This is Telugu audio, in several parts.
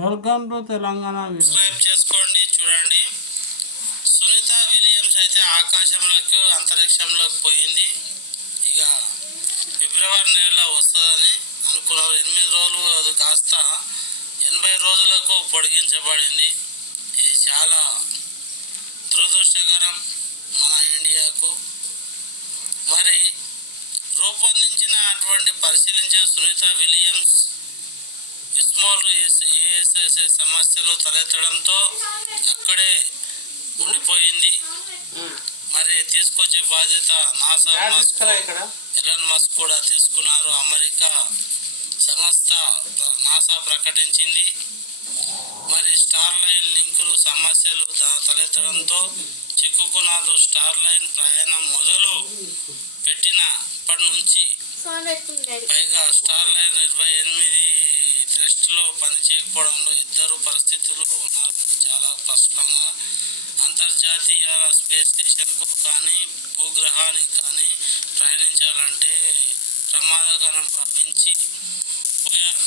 Welcome to Telangana. సబ్స్క్రైబ్ చేసుకోండి, చూడండి. సునీత విలియమ్స్ అయితే ఆకాశంలోకి అంతరిక్షంలోకి పోయింది. ఇక ఫిబ్రవరి నెలలో వస్తుందని అనుకున్నారు. 8 రోజులు అది కాస్త 80 రోజులకు పొడిగించబడింది. ఇది చాలా దురదృష్టకరం మన ఇండియాకు. మరి పరిశీలించిన సునీత విలియమ్స్ ఇస్మాల్ ఏఎస్ఎస్ఏ సమస్యలు తలెత్తడంతో అక్కడే ఉండిపోయింది. మరి తీసుకొచ్చే బాధ్యత నాసా ఎలాన్ మస్క్ కూడా తీసుకున్నారు. అమెరికా సంస్థ నాసా ప్రకటించింది. మరి స్టార్ లైన్ లింకులు సమస్యలు తలెత్తడంతో చిక్కుకున్నారు. స్టార్ లైన్ ప్రయాణం మొదలు పెట్టినప్పటి నుంచి పైగా స్టార్ లైన్ 28 టెస్టులో పనిచేయకపోవడంలో ఇద్దరు పరిస్థితుల్లో ఉన్నారు. చాలా స్పష్టంగా అంతర్జాతీయ స్పేస్ స్టేషన్కు కానీ భూగ్రహానికి కానీ ప్రయాణించాలంటే ప్రమాదకరం భావించి పోయారు.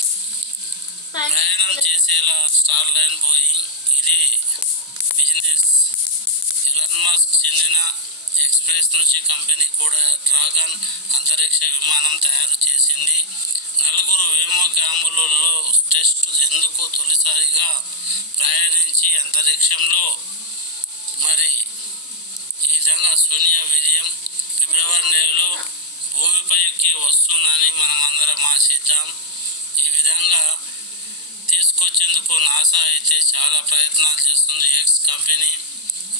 ప్రయాణం చేసేలా స్టార్ లైన్ బోయింగ్ ఇదే బిజినెస్. ఎలాన్ మస్క్ చెందిన ఎక్స్ప్రెస్ నుంచి కంపెనీ కూడా డ్రాగన్ అంతరిక్ష విమానం తయారు చేసింది. 4 వ్యోమగాములలో టెస్ట్ ఎందుకు తొలిసారిగా ప్రయాణించి అంతరిక్షంలో. మరి ఈ విధంగా సోనియా విలియం ఫిబ్రవరి నెలలో భూమిపైకి వస్తుందని మనం అందరం ఆశిద్దాం. ఈ విధంగా తీసుకొచ్చేందుకు నాసా అయితే చాలా ప్రయత్నాలు చేస్తుంది. ఎక్స్ కంపెనీ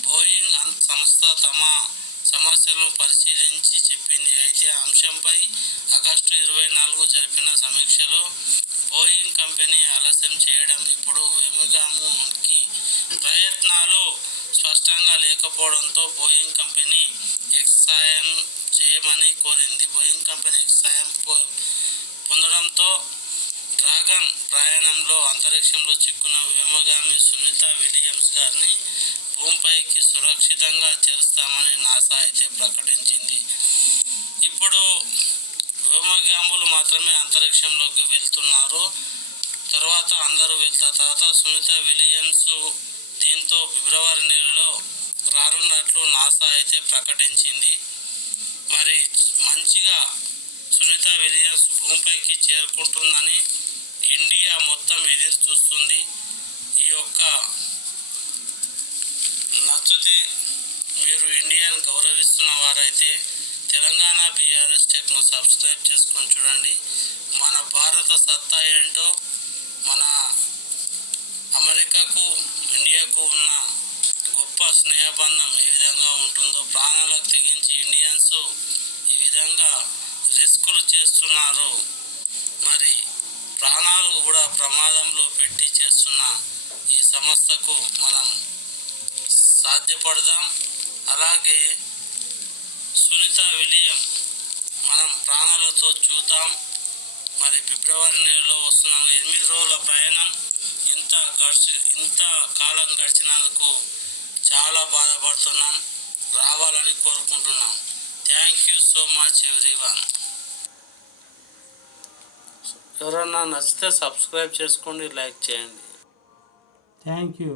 బోయింగ్ సంస్థ తమ సమస్యలను పరిశీలించి చెప్పింది. అయితే అంశంపై ఆగస్టు 24 జరిపిన సమీక్షలో బోయింగ్ కంపెనీ ఆలస్యం చేయడం, ఇప్పుడు వ్యోమగాముకి ప్రయత్నాలు స్పష్టంగా లేకపోవడంతో బోయింగ్ కంపెనీ ఎక్స్ సాయం చేయమని కోరింది. బోయింగ్ కంపెనీ ఎక్స్ సాయం పొందడంతో డ్రాగన్ ప్రయాణంలో అంతరిక్షంలో చిక్కున్న వ్యోమగామి సునీత విలియమ్స్ గారిని భూమిపైకి సురక్షితంగా చేరుస్తామని నాసా అయితే ప్రకటించింది. ఇప్పుడు వ్యోమగాములు మాత్రమే అంతరిక్షంలోకి వెళ్తున్నారు. తర్వాత అందరూ వెళ్తారు. తర్వాత సునీత విలియమ్స్ దీంతో ఫిబ్రవరి నెలలో రానున్నట్లు నాసా అయితే ప్రకటించింది. మరి మంచిగా సునీత విలియమ్స్ భూమిపైకి చేరుకుంటుందని ఇండియా మొత్తం ఎదురు చూస్తుంది. ఈ యొక్క నచ్చితే మీరు ఇండియాను గౌరవిస్తున్న వారైతే తెలంగాణ బీఆర్ఎస్ టెక్ను సబ్స్క్రైబ్ చేసుకొని చూడండి. మన భారత సత్తా ఏంటో, మన అమెరికాకు ఇండియాకు ఉన్న గొప్ప స్నేహబంధం ఏ విధంగా ఉంటుందో ప్రాణాలకు తెగించి ఇండియన్స్ ఈ విధంగా రిస్కులు చేస్తున్నారు. మరి ప్రాణాలు కూడా ప్రమాదంలో పెట్టి చేస్తున్న ఈ సంస్థకు మనం సాధ్యపడదాం. అలాగే సునీత విలియం మనం ప్రాణాలతో చూద్దాం. మరి ఫిబ్రవరి నెలలో వస్తున్నాం. 8 రోజుల ప్రయాణం ఇంత కాలం గడిచినందుకు చాలా బాధపడుతున్నాం. రావాలని కోరుకుంటున్నాం. Thank you so much everyone. ఎవరన్నా నచ్చితే సబ్స్క్రైబ్ చేసుకోండి, లైక్ చేయండి. Thank you.